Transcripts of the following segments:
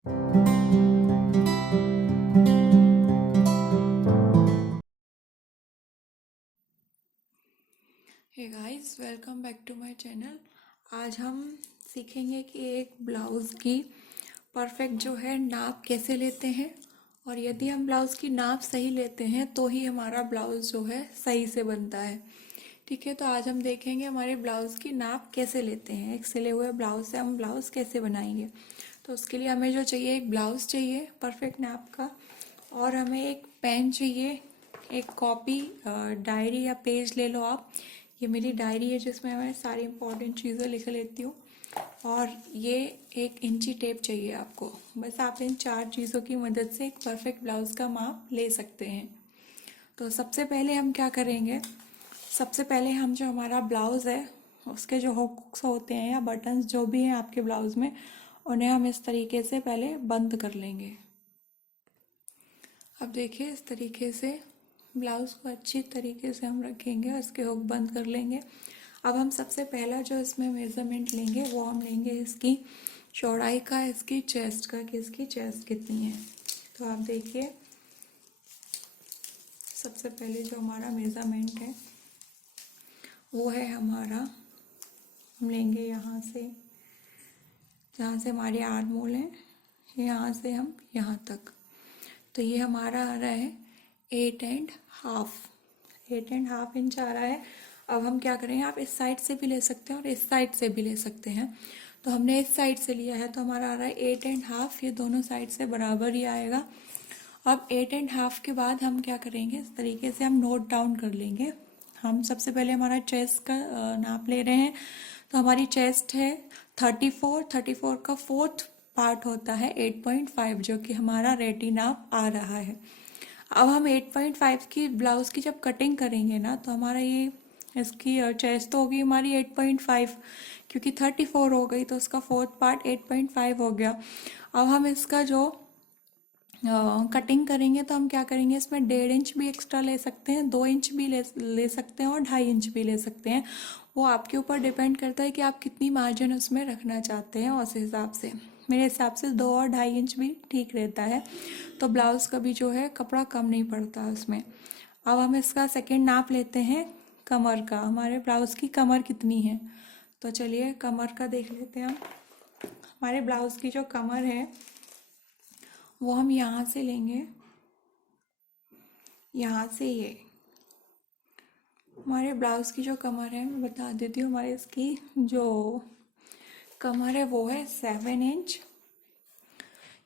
Hey guys, welcome back to my channel. आज हम सीखेंगे कि एक ब्लाउज़ की परफेक्ट जो है नाप कैसे लेते हैं, और यदि हम ब्लाउज़ की नाप सही लेते हैं तो ही हमारा ब्लाउज़ जो है सही से बनता है। ठीक है, तो आज हम देखेंगे हमारे ब्लाउज़ की नाप कैसे लेते हैं। एक सिले हुए ब्लाउज़ से हम ब्लाउज़ कैसे बनाएंगे। तो उसके लिए हमें जो चाहिए, एक ब्लाउज़ चाहिए परफेक्ट नाप का, और हमें एक पेन चाहिए, एक कॉपी, डायरी या पेज ले लो आप। ये मेरी डायरी है जिसमें मैं सारी इंपॉर्टेंट चीज़ें लिख लेती हूँ। और ये एक इंची टेप चाहिए आपको। बस आप इन 4 चीज़ों की मदद से एक परफेक्ट ब्लाउज़ का माप ले सकते हैं। तो सबसे पहले हम क्या करेंगे, सबसे पहले हम जो हमारा ब्लाउज़ है उसके जो हुक्स होते हैं या बटन्स जो भी हैं आपके ब्लाउज़ में, उन्हें हम इस तरीके से पहले बंद कर लेंगे। अब देखिए, इस तरीके से ब्लाउज़ को अच्छी तरीके से हम रखेंगे और इसके हुक बंद कर लेंगे। अब हम सबसे पहला जो इसमें मेज़रमेंट लेंगे वो हम लेंगे इसकी चौड़ाई का, इसकी चेस्ट का, कि इसकी चेस्ट कितनी है। तो आप देखिए, सबसे पहले जो हमारा मेज़रमेंट है वो है हमारा, हम लेंगे यहाँ से, जहाँ से हमारे आर्म होल हैं, यहाँ से हम यहाँ तक। तो ये हमारा आ रहा है 8.5 इंच आ रहा है। अब हम क्या करेंगे, आप इस साइड से भी ले सकते हैं और इस साइड से भी ले सकते हैं। तो हमने इस साइड से लिया है तो हमारा आ रहा है 8.5। ये दोनों साइड से बराबर ही आएगा। अब 8.5 के बाद हम क्या करेंगे, इस तरीके से हम नोट डाउन कर लेंगे। हम सबसे पहले हमारा चेस्ट का नाप ले रहे हैं। तो हमारी चेस्ट है 34 का फोर्थ पार्ट होता है 8.5, जो कि हमारा रेडी नाप आ रहा है। अब हम 8.5 की ब्लाउज़ की जब कटिंग करेंगे ना, तो हमारा ये इसकी चेस्ट तो होगी हमारी 8.5, क्योंकि 34 हो गई तो उसका फोर्थ पार्ट 8.5 हो गया। अब हम इसका जो कटिंग करेंगे तो हम क्या करेंगे, इसमें 1.5 इंच भी एक्स्ट्रा ले सकते हैं, 2 इंच भी ले सकते हैं और 2.5 इंच भी ले सकते हैं। वो आपके ऊपर डिपेंड करता है कि आप कितनी मार्जिन उसमें रखना चाहते हैं। उस हिसाब से मेरे हिसाब से 2 और 2.5 इंच भी ठीक रहता है। तो ब्लाउज़ का भी जो है कपड़ा कम नहीं पड़ता उसमें। अब हम इसका सेकेंड नाप लेते हैं कमर का। हमारे ब्लाउज़ की कमर कितनी है, तो चलिए कमर का देख लेते हैं हम। हमारे ब्लाउज़ की जो कमर है वो हम यहाँ से लेंगे, यहाँ से ये हमारे ब्लाउज़ की जो कमर है मैं बता देती हूँ। हमारे इसकी जो कमर है वो है 7 इंच,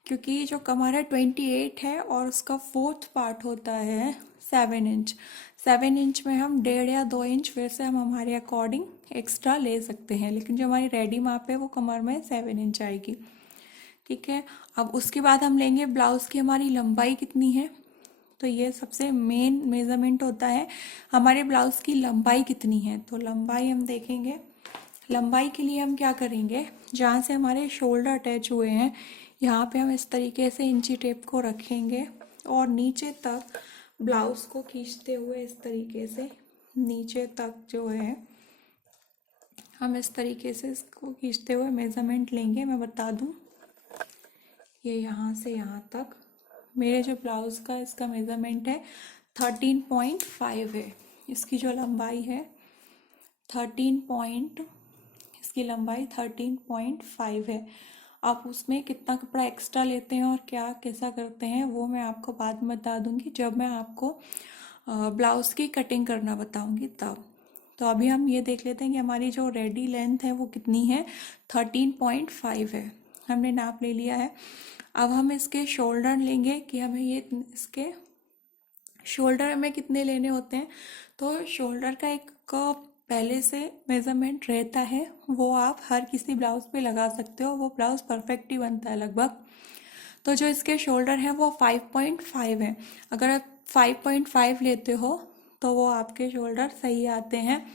क्योंकि जो कमर है 28 है और उसका फोर्थ पार्ट होता है 7 इंच। 7 इंच में हम 1.5 या 2 इंच फिर से हम हमारे अकॉर्डिंग एक्स्ट्रा ले सकते हैं, लेकिन जो हमारी रेडी माप है वो कमर में 7 इंच आएगी। ठीक है, अब उसके बाद हम लेंगे ब्लाउज़ की हमारी लंबाई कितनी है। तो ये सबसे मेन मेज़रमेंट होता है, हमारे ब्लाउज़ की लंबाई कितनी है। तो लंबाई हम देखेंगे। लंबाई के लिए हम क्या करेंगे, जहाँ से हमारे शोल्डर अटैच हुए हैं यहाँ पे हम इस तरीके से इंची टेप को रखेंगे और नीचे तक ब्लाउज़ को खींचते हुए इस तरीके से नीचे तक जो है हम इस तरीके से इसको खींचते हुए मेज़रमेंट लेंगे। मैं बता दूँ, ये यहाँ से यहाँ तक मेरे जो ब्लाउज़ का इसका मेज़रमेंट है 13.5 है। इसकी जो लंबाई है 13 पॉइंट, इसकी लंबाई 13.5 है। आप उसमें कितना कपड़ा एक्स्ट्रा लेते हैं और क्या कैसा करते हैं वो मैं आपको बाद में बता दूंगी, जब मैं आपको ब्लाउज़ की कटिंग करना बताऊंगी तब। तो अभी हम ये देख लेते हैं कि हमारी जो रेडी लेंथ है वो कितनी है, 13.5 है। हमने नाप ले लिया है। अब हम इसके शोल्डर लेंगे कि हमें ये इसके शोल्डर हमें कितने लेने होते हैं। तो शोल्डर का एक पहले से मेज़रमेंट रहता है, वो आप हर किसी ब्लाउज़ पे लगा सकते हो, वो ब्लाउज़ परफेक्ट ही बनता है लगभग। तो जो इसके शोल्डर है वो 5.5 है। अगर आप 5.5 लेते हो तो वो आपके शोल्डर सही आते हैं।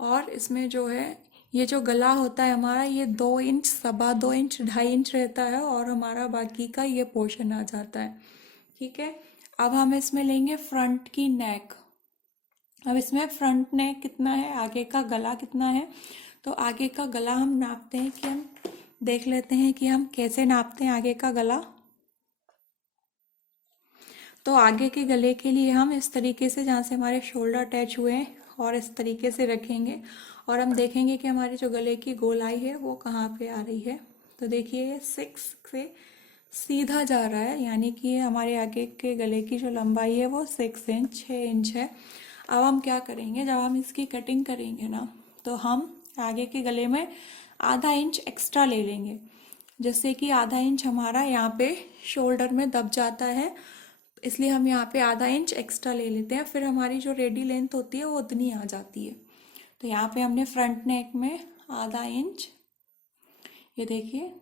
और इसमें जो है ये जो गला होता है हमारा, ये 2 इंच, 2.25 इंच, 2.5 इंच रहता है और हमारा बाकी का ये पोर्शन आ जाता है। ठीक है, अब हम इसमें लेंगे फ्रंट की नेक। अब इसमें फ्रंट नेक कितना है, आगे का गला कितना है। तो आगे का गला हम नापते हैं कि हम देख लेते हैं कि हम कैसे नापते हैं आगे का गला। तो आगे के गले के लिए हम इस तरीके से, जहाँ से हमारे शोल्डर अटैच हुए हैं, और इस तरीके से रखेंगे और हम देखेंगे कि हमारे जो गले की गोलाई है वो कहाँ पे आ रही है। तो देखिए ये 6 से सीधा जा रहा है, यानी कि हमारे आगे के गले की जो लंबाई है वो 6 इंच है। अब हम क्या करेंगे, जब हम इसकी कटिंग करेंगे ना, तो हम आगे के गले में आधा इंच एक्स्ट्रा ले लेंगे, जिससे कि आधा इंच हमारा यहाँ पे शोल्डर में दब जाता है, इसलिए हम यहाँ पे आधा इंच एक्स्ट्रा ले लेते हैं। फिर हमारी जो रेडी लेंथ होती है वो उतनी आ जाती है। तो यहाँ पे हमने फ्रंट नेक में आधा इंच, ये देखिए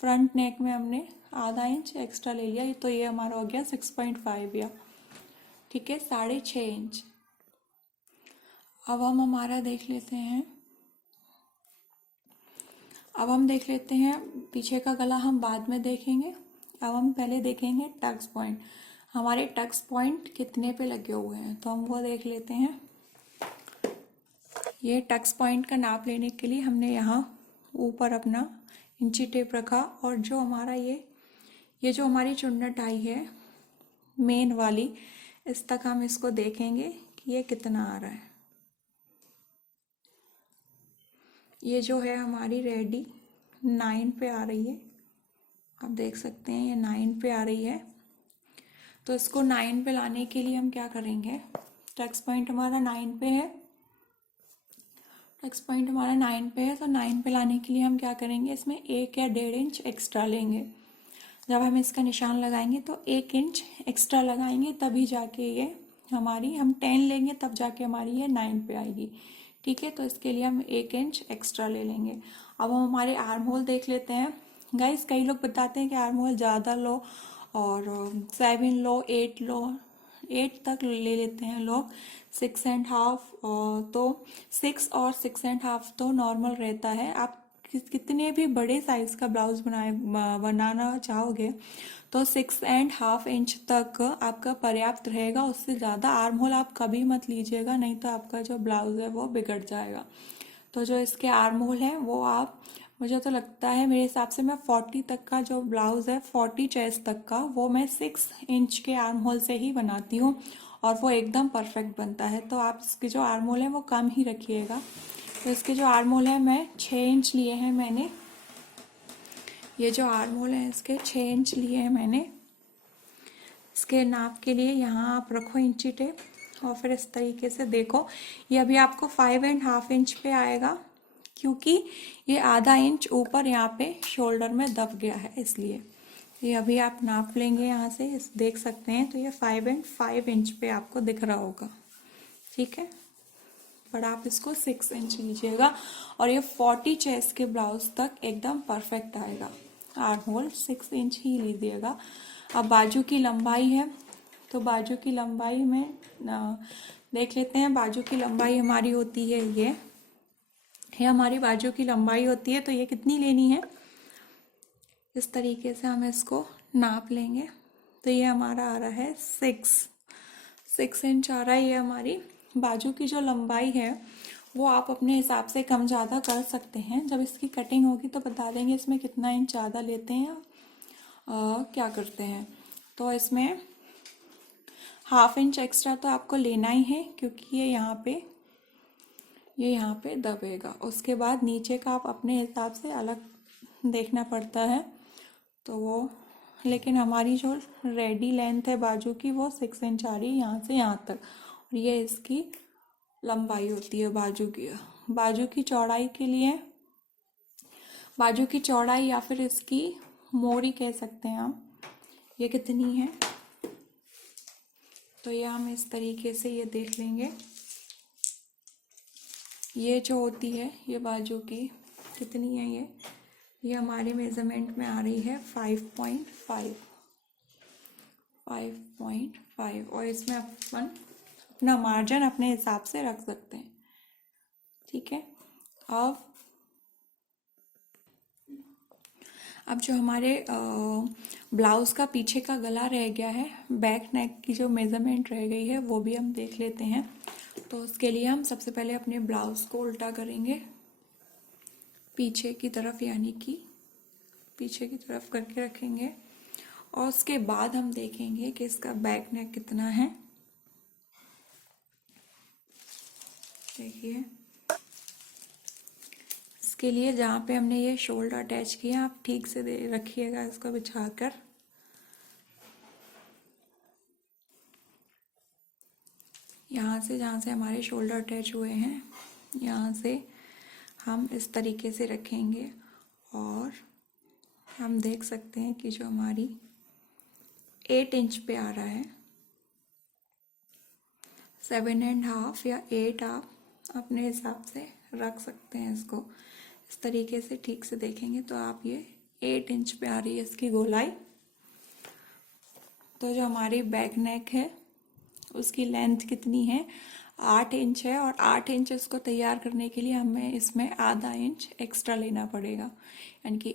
फ्रंट नेक में हमने आधा इंच एक्स्ट्रा ले लिया, तो ये हमारा हो गया 6.5 या ठीक है 6.5 इंच। अब हम हमारा देख लेते हैं, अब हम देख लेते हैं पीछे का गला हम बाद में देखेंगे। अब हम पहले देखेंगे टक्स पॉइंट, हमारे टक्स पॉइंट कितने पे लगे हुए हैं, तो हम वो देख लेते हैं। ये टक्स पॉइंट का नाप लेने के लिए हमने यहाँ ऊपर अपना इंची टेप रखा, और जो हमारा ये जो हमारी चुन्नट आई है मेन वाली, इस तक हम इसको देखेंगे कि ये कितना आ रहा है। ये जो है हमारी रेडी 9 पे आ रही है, आप देख सकते हैं ये 9 पे आ रही है। तो इसको 9 पे लाने के लिए हम क्या करेंगे, टक्स पॉइंट हमारा 9 पे है, टक्स पॉइंट हमारा 9 पे है, तो 9 पे लाने के लिए हम क्या करेंगे, इसमें 1 या 1.5 इंच एक्स्ट्रा लेंगे। जब हम इसका निशान लगाएंगे तो 1 इंच एक्स्ट्रा लगाएंगे, तभी जाके ये हमारी, हम 10 लेंगे तब जाके हमारी ये 9 पे आएगी। ठीक है, तो इसके लिए हम 1 इंच एक्स्ट्रा ले लेंगे। अब हम हमारे आर्म होल देख लेते हैं। गाइस कई लोग बताते हैं कि आर्म होल ज़्यादा लो और 7 लो, 8 लो, 8 तक ले लेते हैं लोग, 6.5, तो 6 और 6.5 तो नॉर्मल रहता है। आप कितने भी बड़े साइज का ब्लाउज बनाना चाहोगे तो 6.5 इंच तक आपका पर्याप्त रहेगा। उससे ज़्यादा आर्म होल आप कभी मत लीजिएगा, नहीं तो आपका जो ब्लाउज है वो बिगड़ जाएगा। तो जो इसके आर्म होल है वो आप, मुझे तो लगता है मेरे हिसाब से मैं 40 तक का जो ब्लाउज है, 40 चेस्ट तक का, वो मैं 6 इंच के आर्म होल से ही बनाती हूँ और वो एकदम परफेक्ट बनता है। तो आप इसके जो आर्म होल है वो कम ही रखिएगा। तो इसके जो आर्म होल है मैं 6 इंच लिए हैं मैंने, ये जो आर्म होल है इसके 6 इंच लिए हैं मैंने। इसके नाप के लिए यहाँ आप रखो इंची टेप और फिर इस तरीके से देखो, ये अभी आपको 5.5 इंच पे आएगा, क्योंकि ये आधा इंच ऊपर यहाँ पे शोल्डर में दब गया है, इसलिए ये अभी आप नाप लेंगे यहाँ से, देख सकते हैं। तो ये 5.5 इंच पे आपको दिख रहा होगा, ठीक है। पर आप इसको 6 इंच लीजिएगा और ये 40 चेस्ट के ब्लाउज तक एकदम परफेक्ट आएगा। आर्म होल 6 इंच ही लीजिएगा। अब बाजू की लंबाई है, तो बाजू की लंबाई में देख लेते हैं। बाजू की लंबाई हमारी होती है ये हमारी बाजू की लंबाई होती है। तो ये कितनी लेनी है, इस तरीके से हम इसको नाप लेंगे। तो ये हमारा आ रहा है 6 इंच आ रहा है। ये हमारी बाजू की जो लंबाई है वो आप अपने हिसाब से कम ज़्यादा कर सकते हैं। जब इसकी कटिंग होगी तो बता देंगे इसमें कितना इंच ज़्यादा लेते हैं, क्या करते हैं। तो इसमें 1/2 इंच एक्स्ट्रा तो आपको लेना ही है, क्योंकि ये यहाँ पे दबेगा। उसके बाद नीचे का आप अपने हिसाब से अलग देखना पड़ता है, तो वो, लेकिन हमारी जो रेडी लेंथ है बाजू की वो 6 इंच आ रही है यहाँ से यहाँ तक, और ये इसकी लंबाई होती है बाजू की। बाजू की चौड़ाई के लिए, बाजू की चौड़ाई या फिर इसकी मोरी कह सकते हैं हम, ये कितनी है, तो ये हम इस तरीके से ये देख लेंगे। ये जो होती है ये बाजू की कितनी है, ये हमारे मेजरमेंट में आ रही है 5.5, और इसमें अपन अपना मार्जिन अपने हिसाब से रख सकते हैं, ठीक है। अब जो हमारे ब्लाउज का पीछे का गला रह गया है, बैक नेक की जो मेजरमेंट रह गई है वो भी हम देख लेते हैं। तो उसके लिए हम सबसे पहले अपने ब्लाउज को उल्टा करेंगे पीछे की तरफ, यानी कि पीछे की तरफ करके रखेंगे और उसके बाद हम देखेंगे कि इसका बैक नेक कितना है। देखिए, इसके लिए जहाँ पे हमने ये शोल्डर अटैच किया आप ठीक से दे रखिएगा इसको बिछाकर। यहाँ से जहाँ से हमारे शोल्डर अटैच हुए हैं यहाँ से हम इस तरीके से रखेंगे और हम देख सकते हैं कि जो हमारी 8 इंच पे आ रहा है, 7.5 या 8 आप अपने हिसाब से रख सकते हैं इसको। इस तरीके से ठीक से देखेंगे तो आप ये 8 इंच पे आ रही है इसकी गोलाई। तो जो हमारी बैक नेक है उसकी लेंथ कितनी है, 8 इंच है और 8 इंच इसको तैयार करने के लिए हमें इसमें आधा इंच एक्स्ट्रा लेना पड़ेगा, यानी कि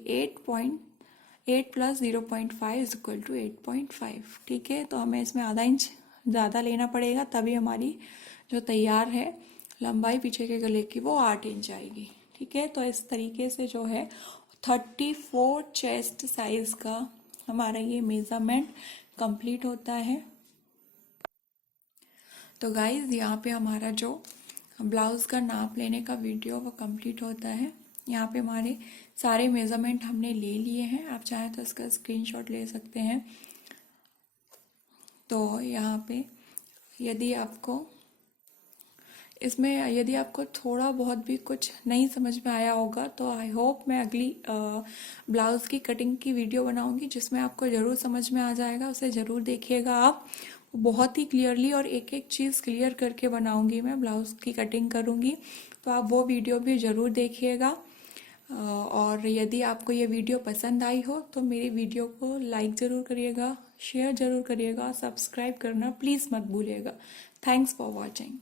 8 प्लस 0.5 इज इक्वल टू 8.5। ठीक है, तो हमें इसमें आधा इंच ज़्यादा लेना पड़ेगा, तभी हमारी जो तैयार है लंबाई पीछे के गले की वो 8 इंच आएगी। ठीक है, तो इस तरीके से जो है 34 चेस्ट साइज का हमारा ये मेजरमेंट कंप्लीट होता है। तो गाइज यहाँ पे हमारा जो ब्लाउज़ का नाप लेने का वीडियो वो कंप्लीट होता है। यहाँ पे हमारे सारे मेज़रमेंट हमने ले लिए हैं, आप चाहें तो इसका स्क्रीनशॉट ले सकते हैं। तो यहाँ पे यदि आपको थोड़ा बहुत भी कुछ नहीं समझ में आया होगा तो आई होप मैं अगली ब्लाउज़ की कटिंग की वीडियो बनाऊंगी जिसमें आपको ज़रूर समझ में आ जाएगा, उसे ज़रूर देखिएगा आप। बहुत ही क्लियरली और एक एक चीज़ क्लियर करके बनाऊंगी, मैं ब्लाउज़ की कटिंग करूंगी, तो आप वो वीडियो भी ज़रूर देखिएगा। और यदि आपको ये वीडियो पसंद आई हो तो मेरी वीडियो को लाइक ज़रूर करिएगा, शेयर ज़रूर करिएगा, सब्सक्राइब करना प्लीज़ मत भूलिएगा। Thanks for watching.